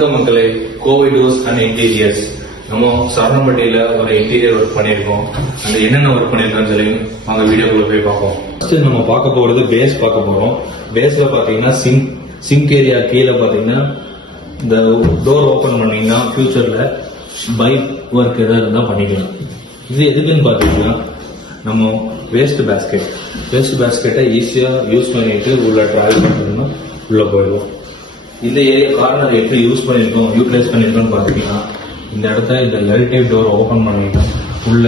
வணக்கம் மக்களே, Kovai doors and interiors. நம்ம சரணம்பட்டியில ஒரு இன்டீரியர் ஒர்க் பண்ணியிருக்கோம். அந்த என்னென்ன ஒர்க் பண்ணியிருக்கோம்னு சொல்லி அவங்க வீடியோக்குள்ள போய் பார்ப்போம். ஃபர்ஸ்ட் நம்ம பார்க்க போறது பேஸ் பார்க்க போறோம். பேஸ்ல பாத்தீங்கன்னா சிங்க் ஏரியா கீழே பாத்தீங்கன்னா இந்த டோர் ஓபன் பண்ணீங்கன்னா ஃபியூச்சர்ல பைக் ஒர்க் ஏதாவது இருந்தா பண்ணிக்கலாம். இது எதுக்குன்னு பாத்தீங்கன்னா நம்ம வேஸ்ட் பேஸ்கெட்டை ஈஸியா யூஸ் பண்ணிட்டு உள்ள டிராவல் பண்ணணும்னா உள்ள போயிடும். இந்த ஏரியா கார்னர் எப்படி யூட்டிலைஸ் பண்ணிருக்கோம்னு பாத்தீங்கன்னா இந்த இடத்த இந்த எல் டைப் டோர் ஓபன் பண்ணீங்கன்னா உள்ள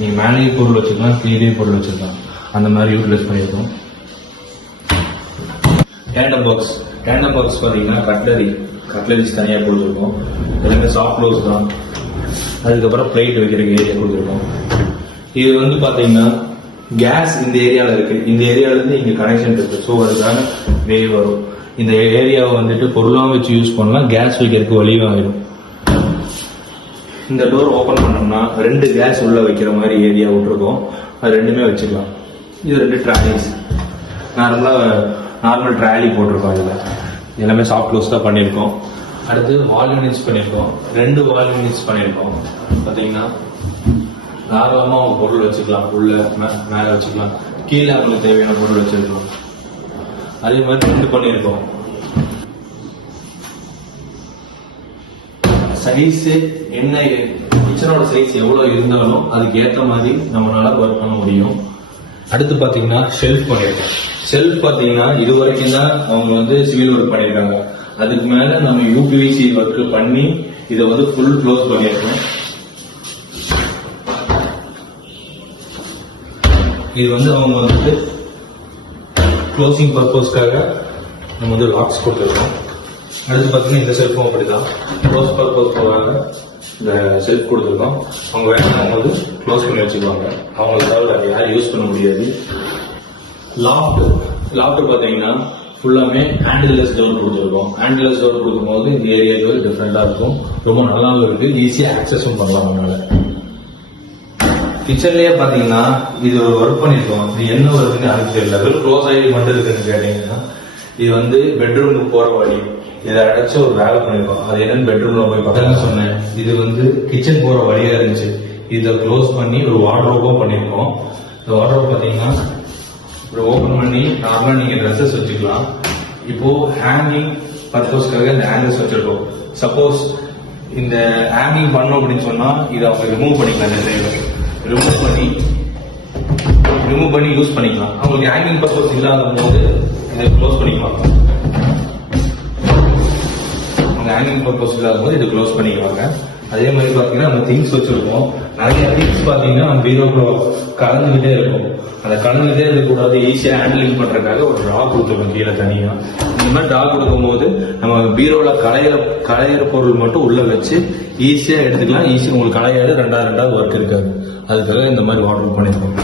நீ மேலே பொருள் வச்சுக்கலாம், கீழே பொருள் வச்சுக்கலாம். அந்த மாதிரி யூட்டிலைஸ் பண்ணிருக்கோம். டேண்டம் பாக்ஸ் பாத்தீங்கன்னா கட்லரிஸ் தனியா கொடுத்துருக்கோம். எல்லாமே சாஃப்ட் க்ளோஸ் தான். அதுக்கப்புறம் பிளேட் வைக்கிறதுக்கு ஏரியா கொடுத்துருக்கோம். இது வந்து பாத்தீங்கன்னா கேஸ் இந்த ஏரியாவில் இருக்கு. இந்த ஏரியால இருந்து இங்க கனெக்ஷன் இருக்கு. ஸோ அதுக்கான வே வரும். இந்த ஏரியாவை வந்துட்டு பொருளாக வச்சு யூஸ் பண்ணலாம். கேஸ் வைக்கிறதுக்கு வழியும் ஆயிடும். இந்த டோர் ஓபன் பண்ணோம்னா 2 கேஸ் உள்ள வைக்கிற மாதிரி ஏரியா விட்டுருக்கோம். அது ரெண்டுமே வச்சுக்கலாம். இது 2 ட்ராலிஸ் நார்மல் ட்ராலி போட்டிருக்கோம். இதுல எல்லாமே சாஃப்ட் க்ளோஸ் தான் பண்ணியிருக்கோம். அடுத்து வால் யூனிட்ஸ் பண்ணியிருக்கோம். 2 வால் யூனிட்ஸ் பண்ணியிருக்கோம். பார்த்தீங்கன்னா தாராளமா அவங்க பொருள் வச்சுக்கலாம். உள்ள மேல வச்சுக்கலாம், கீழே அவங்களுக்கு தேவையான பொருள் வச்சிருக்கலாம். அதே மாதிரி 2 பண்ணியிருக்கோம். சைஸ் என்ன, கிச்சனோட சைஸ் எவ்வளவு இருந்தாலும் அதுக்கு ஏற்ற மாதிரி நம்மளால ஒர்க் பண்ண முடியும். அடுத்து பாத்தீங்கன்னா ஷெல்ஃப் பண்ணியிருக்கோம். ஷெல்ஃப் பாத்தீங்கன்னா இது வரைக்கும் தான் அவங்க வந்து சிவில் ஒர்க் பண்ணியிருக்காங்க. அதுக்கு மேல நம்ம யூபிவிசி ஒர்க் பண்ணி இதை வந்து ஃபுல் க்ளோஸ் பண்ணியிருக்கோம். இது வந்து அவங்க வந்துட்டு க்ளோசிங் பர்பஸ்க்காக நம்ம வந்து லாக்ஸ் கொடுத்துருக்கோம். அடுத்து பார்த்தீங்கன்னா இந்த செல்ஃபும் அப்படிதான் க்ளோஸ் பர்பஸ்க்காக இந்த செல்ஃப் கொடுத்துருக்கோம். அவங்க வேணும் போது க்ளோஸ் பண்ணி வச்சுக்குவாங்க. அவங்களுக்கு தவிர யாரும் யூஸ் பண்ண முடியாது. லாஃப்ட் பார்த்தீங்கன்னா ஃபுல்லாமே ஹேண்டில்லெஸ் டோர் கொடுத்துருக்கோம். ஹேண்டில்லெஸ் டோர் கொடுக்கும்போது இந்த ஏரியா டோர் டிஃப்ரெண்டாக இருக்கும். ரொம்ப நல்லாவும் இருக்கு. ஈஸியாக ஆக்சஸும் பண்ணலாம் அவங்களால. கிச்சன்லயே பாத்தீங்கன்னா இது ஒரு ஒர்க் பண்ணிருக்கோம். இது என்ன ஒர்க்குன்னு எனக்கு தெரியல. வெறும் க்ளோஸ் ஆகி மட்டும் இருக்குன்னு கேட்டீங்கன்னா இது வந்து பெட்ரூமுக்கு போற வழி. இதை அடைச்சு ஒரு வேலை பண்ணிருக்கோம். அது என்னன்னு பெட்ரூம்ல போய் பார்த்தா சொன்னேன். இது வந்து கிச்சன் போற வழியா இருந்துச்சு. இதை க்ளோஸ் பண்ணி ஒரு வார்ட்ரோபும் பண்ணிருக்கோம். இந்த வார்ட்ரோப் பாத்தீங்கன்னா ஒரு ஓபன் பண்ணி நார்மலா நீங்க ட்ரெஸ்ஸஸ் வச்சுக்கலாம். இப்போ ஹேங்கிங் பர்பஸ்க்காக இந்த ஹேங்கர்ஸ் வச்சிருக்கோம். சப்போஸ் இந்த ஹேங்கிங் பண்ணோம் அப்படின்னு சொன்னா இதை அவங்க ரிமூவ் பண்ணிக்கலாம். இந்த சைடு ரிமூவ் பண்ணி யூஸ் பண்ணிக்கலாம். அவங்களுக்கு ஹேங்கிங் பர்பஸ் இல்லாத போது இதை க்ளோஸ் பண்ணிக்கலாம். அவங்க ஹேங்கிங் பர்பஸ் இல்லாத போது இதை க்ளோஸ் பண்ணிக்குவாங்க. அதே மாதிரி பாத்தீங்கன்னா நம்ம திங்ஸ் வச்சிருக்கோம். நிறைய திங்ஸ் பாத்தீங்கன்னா நம்ம பீரோக்குள்ள கலந்துகிட்டே இருக்கும். அதை கலந்துகிட்டே இருக்கக்கூடாது. ஈஸியா ஹேண்டிலிங் பண்றதுக்காக ஒரு ட்ரா கொடுத்துருக்கோம் கீழே தனியா. இந்த மாதிரி ட்ரா கொடுக்கும் போது நம்ம பீரோல களையிற பொருள் மட்டும் உள்ள வச்சு ஈஸியா எடுத்துக்கலாம். ஈஸியா உங்களுக்கு களையாது, ரெண்டாவது ஒர்க் இருக்காது. அதுக்காக இந்த மாதிரி வார்ட்ரோப் பண்ணிருக்கோம்.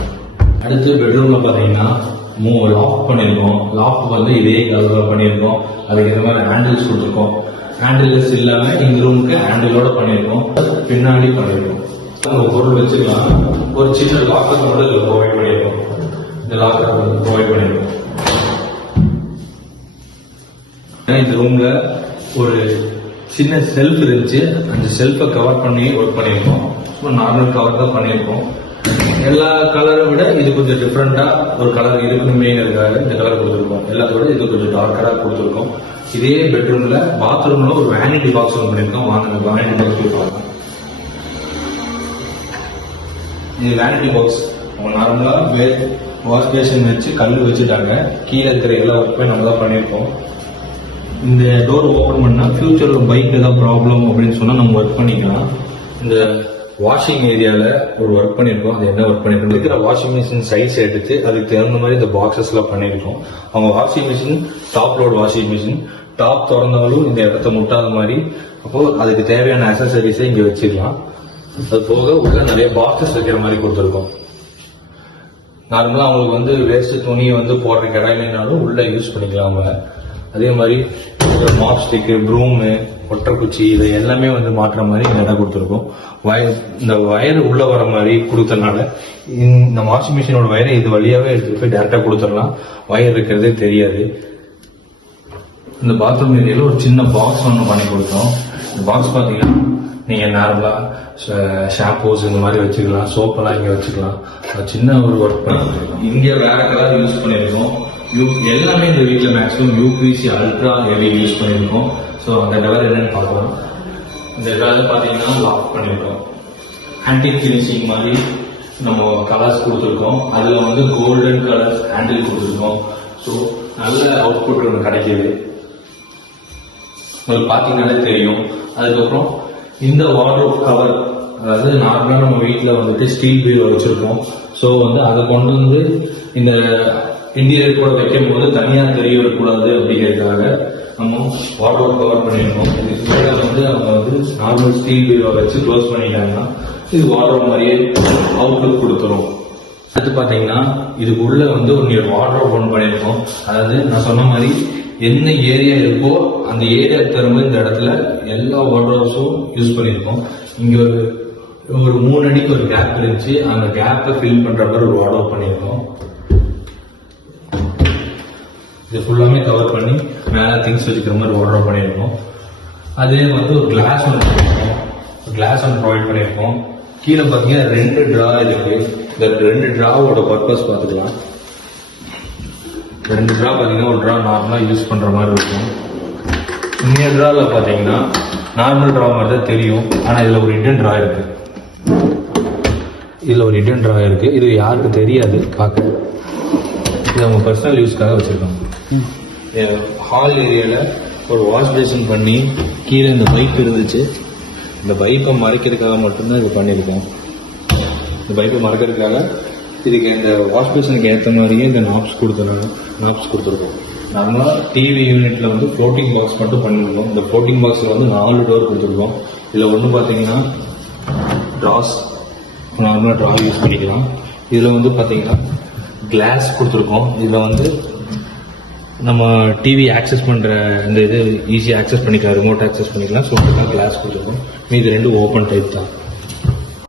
அடுத்து பெட்ரூம்ல பாத்தீங்கன்னா லாக் பண்ணிருக்கோம். லாக் வந்து இதே கலர்ல பண்ணிருக்கோம். அதுக்கு இந்த மாதிரி ஹேண்டில்ஸ் கொடுத்துருக்கோம். ஹேண்டில்ஸ் இல்லாம இந்த ரூமுக்கு ஹேண்டிலோட பண்ணிருக்கோம். பின்னாடி பண்ணிருக்கோம். பொருள் வச்சுக்கலாம். ஒரு சின்ன லாக்கர் மட்டும் இதுல ப்ரொவைட் பண்ணிருக்கோம். இந்த லாக்கர் ப்ரொவைட் பண்ணிருக்கோம். இந்த ரூம்ல ஒரு சின்ன செல்ஃப் இருந்துச்சு. அந்த செல்ஃபை கவர் பண்ணி ஒர்க் பண்ணிருக்கோம். நார்மல் கவர் தான் பண்ணிருக்கோம். எல்லா கலரை விட இது கொஞ்சம் டிஃப்ரெண்டா ஒரு கலர் இருக்கணுமேங்கிறதுக்காக இந்த கலர் கொடுத்துருக்கோம். எல்லாத்தோட இது கொஞ்சம் டார்க்கரா கொடுத்துருக்கோம். இதே பெட்ரூம்ல பாத்ரூம்ல ஒரு வேனிட்டி பாக்ஸ் ஒன்று பண்ணிருக்கோம். வாங்க அந்த வேனிட்டி பாக்ஸ் கொடுப்பாங்க. இது வேனிட்டி பாக்ஸ் அவங்க நார்மலா வாஷ் பேஷன் வச்சு கல் வச்சுட்டாங்க. கீழே இருக்கிற எல்லா ஒர்க்குமே நம்ம தான் பண்ணிருக்கோம். இந்த டோர் ஓபன் பண்ணா ஃபியூச்சர்ல பைக் ஏதாவது ப்ராப்ளம் அப்படின்னு சொன்னா நம்ம ஒர்க் பண்ணிக்கலாம். இந்த வாஷிங் ஏரியால ஒரு ஒர்க் பண்ணிருக்கோம். அது என்ன ஒர்க் பண்ணிருக்கோம், இருக்கிற வாஷிங் மிஷின் சைஸ் எடுத்து அதுக்கு தகுந்த மாதிரி இந்த பாக்ஸஸ் எல்லாம் பண்ணிருக்கோம். அவங்க washing machine top load washing machine top திறந்தாலும் இந்த இடத்த முட்டாத மாதிரி, அப்போ அதுக்கு தேவையான அக்சசரிஸை இங்க வச்சுக்கலாம். அது போக உள்ள நிறைய பாக்ஸஸ் வைக்கிற மாதிரி கொடுத்துருக்கோம். நார்மலா அவங்களுக்கு வந்து வேஸ்ட் துணியை வந்து போடுற இடையினாலும் உள்ள யூஸ் பண்ணிக்கலாம். அதே மாதிரி மாப் ஸ்டிக்கு, ப்ரூமு, ஒட்டக்குச்சி இதை எல்லாமே வந்து மாற்றுற மாதிரி இந்த இடம் கொடுத்துருக்கோம். இந்த வயர் உள்ள வர மாதிரி கொடுத்தனால இந்த வாஷிங் மிஷினோட வயரை இது வழியாவே எடுத்துட்டு போய் டேரக்டா கொடுத்துடலாம். வயர் இருக்கிறதே தெரியாது. இந்த பாத்ரூம் ஏரியாவில் ஒரு சின்ன பாக்ஸ் ஒன்று பண்ணி கொடுத்தோம். இந்த பாக்ஸ் பார்த்தீங்கன்னா நீங்கள் நார்மலாக ஷாம்பூஸ் இந்த மாதிரி வச்சுக்கலாம், சோப்பெல்லாம் இங்கே வச்சுக்கலாம். சின்ன ஒரு ஒர்க் பண்ணிருக்கோம். இங்கே வேற கலர் யூஸ் பண்ணியிருக்கோம். எல்லாமே இந்த வீட்டில் maximum UPC ultra heavy use பண்ணியிருக்கோம். ஸோ அந்த கலர் என்னன்னு பார்க்கலாம். இந்த கலர் பார்த்தீங்கன்னா லாக் பண்ணியிருக்கோம். ஆன்டிக் ஃபினிஷிங் மாதிரி நம்ம கலர்ஸ் கொடுத்துருக்கோம். அதில் வந்து கோல்டன் கலர் ஹேண்டில் கொடுத்துருக்கோம். ஸோ நல்ல அவுட்புட் ஒன்று கிடைக்கிது, உங்களுக்கு பார்த்தீங்கன்னாலே தெரியும். அதுக்கப்புறம் இந்த வார்ட்ரோப் கவர், அதாவது நார்மலாக நம்ம வீட்டில் வந்துட்டு ஸ்டீல் பீரோ வச்சுருக்கோம். ஸோ வந்து அதை கொண்டு வந்து இந்த இன்டீரியர் கூட வைக்கும் போது தனியாக தெரிய வரக்கூடாது அப்படிங்கிறதுக்காக நம்ம வார்ட்ரோப் கவர் பண்ணியிருக்கோம். இதுக்கு வந்து அவங்க வந்து நார்மல் ஸ்டீல் பீரோ வச்சு க்ளோஸ் பண்ணிட்டாங்கன்னா இது வார்ட்ரோப் மாதிரியே அவுட்லுக் கொடுத்துரும். அடுத்து பார்த்தீங்கன்னா இதுக்கு உள்ள வந்து ஒரு வார்ட்ரோப் ஒன்று பண்ணியிருக்கோம். அதாவது நான் சொன்ன மாதிரி என்ன ஏரியா இருக்கோ அந்த ஏரியா தரும்போது இந்த இடத்துல எல்லா வார்ட்ரோப்ஸும் யூஸ் பண்ணியிருக்கோம். இங்கே ஒரு 3 அடிக்கு ஒரு கேப் இருந்துச்சு, அந்த கேப்பை ஃபில் பண்ணுற மாதிரி ஒரு வார்ட்ரோப் பண்ணியிருக்கோம். இது ஃபுல்லாமே கவர் பண்ணி மேலே திங்ஸ் வச்சுக்கிற மாதிரி வார்ட்ரோப் பண்ணியிருக்கோம். அதே வந்து ஒரு கிளாஸ் ஒன்று பண்ணியிருக்கோம். கிளாஸ் ஒன்று ப்ரொவைட் பண்ணியிருக்கோம். கீழே பார்த்தீங்கன்னா 2 ட்ரா இருக்கு. இந்த 2 ட்ராவோட பர்பஸ் பார்த்துக்கலாம். 2 ட்ரா பார்த்தீங்கன்னா ஒரு ட்ரா நார்மலாக யூஸ் பண்ணுற மாதிரி இருக்கும். இன்னொரு ட்ராவில் பார்த்தீங்கன்னா நார்மல் ட்ரா மாதிரி தான் தெரியும், ஆனால் இதில் ஒரு ஹிடன் ட்ரா இருக்கு. இது யாருக்கு தெரியாது பார்க்க. இது அவங்க பர்சனல் யூஸ்க்காக வச்சுருக்காங்க. ஹால் ஏரியாவில் ஒரு வாஷ் பேசின் பண்ணி கீழே இந்த பைப் இருந்துச்சு. இந்த பைப்பை மறைக்கிறதுக்காக மட்டும்தான் இது பண்ணியிருக்கோம். இந்த பைப்பை மறைக்கிறதுக்காக இதுக்கு இந்த வாஷ் பேஷனுக்கு ஏற்ற மாதிரியே இந்த நாப்ஸ் கொடுத்துருக்கோம். நார்மலாக டிவி யூனிட்டில் வந்து ஃப்ளோட்டிங் பாக்ஸ் மட்டும் பண்ணியிருக்கோம். இந்த ஃப்ளோட்டிங் பாக்ஸில் வந்து 4 டோர் கொடுத்துருக்கோம். இதில் ஒன்று பார்த்தீங்கன்னா ட்ராஸ், நார்மலாக ட்ரா யூஸ் பண்ணிக்கலாம். இதில் வந்து பார்த்தீங்கன்னா கிளாஸ் கொடுத்துருக்கோம். இதில் வந்து நம்ம டிவி ஆக்சஸ் பண்ணுற இந்த இது ஈஸியாக ஆக்சஸ் பண்ணிக்கலாம், ரிமோட் ஆக்சஸ் பண்ணிக்கலாம். ஸோ கிளாஸ் கொடுத்துருக்கோம். மீது 2 ஓப்பன் டைப் தான்.